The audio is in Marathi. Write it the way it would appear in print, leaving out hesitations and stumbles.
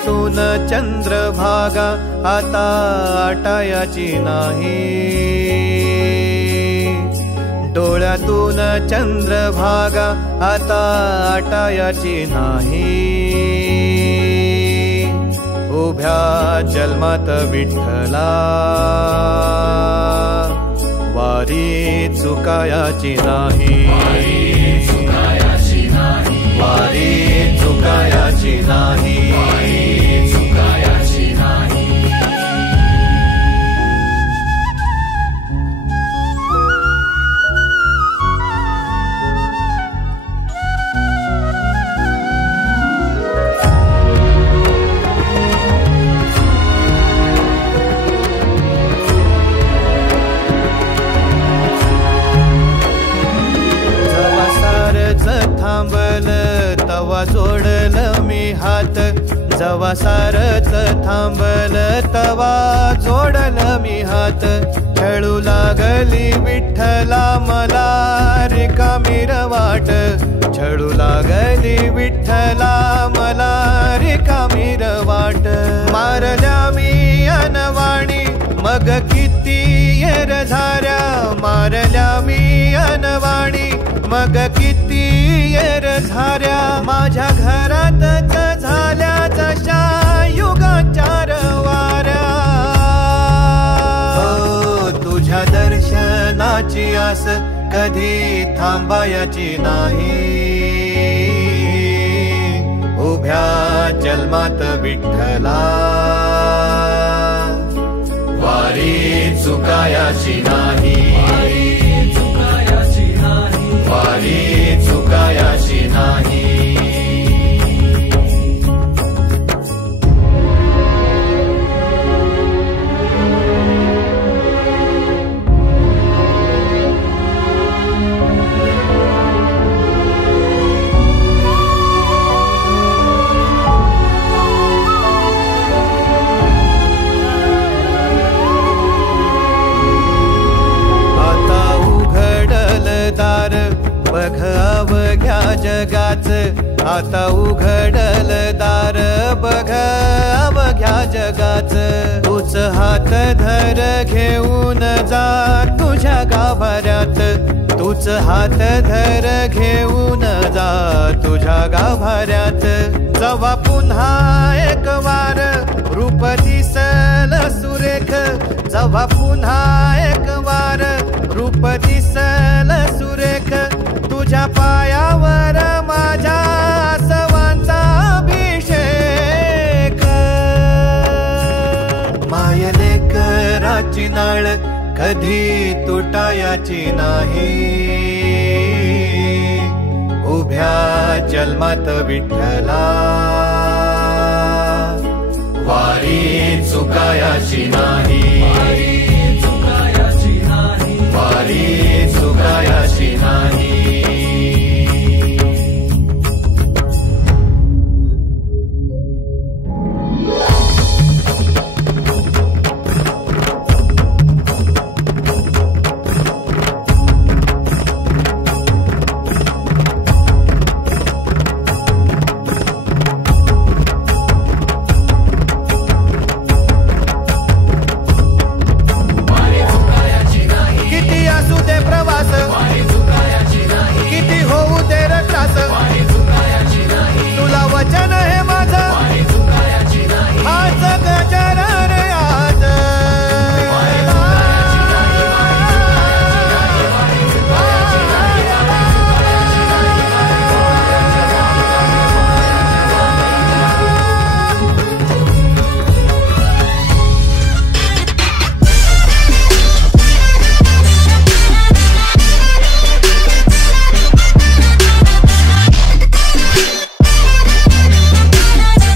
डोळ्यातून चंद्रभागा आता आटायाची नाही, डोळ्यातून चंद्रभागा आता आटायाची नाही। उभ्या जन्मात विठ्ठला वारी चुकायाची नाही, वारी चुकायाची नाही। तवा जोडलं मी हात, जवा सारच थांबल तवा जोडलं मी हात। खेळू लागली विठ्ठला मला रिकामी वाट, छळू लागली विठ्ठला मला रिकामी वाट। मारल्या मी अनवाणी मग किती येर झाऱ्या, मारल्या मी अनवाणी मग किती येर झाऱ्या। माझ्या घरातच झाल्या जशा युगांचार वाऱ्या। तुझ्या दर्शनाची आस कधी थांबायची नाही, उभ्या जन्मात विठ्ठला वारी चुकायाची नाही, वारी चुकायाची नाही। बघ अवघ्या जगाच, आता उघडल दार बघ अवघ्या जगाच। तूच हात धर घेऊन जा तुझ्या गाभाऱ्यात, तूच हात धर घेऊन जा तुझ्या गाभाऱ्यात। जवा पुन्हा एक वार रूप दिसल सुरेख, जवा पुन्हा एक वार रूप दिसल सुरेख। तुझ्या पायावर माझ्या आसवांचा अभिषेक। मायलेकराची नाळ कधी तुटायाची नाही, उभ्या जन्मात विठ्ठला वारी चुकायाची नाही, वारी चुकायाची नाही।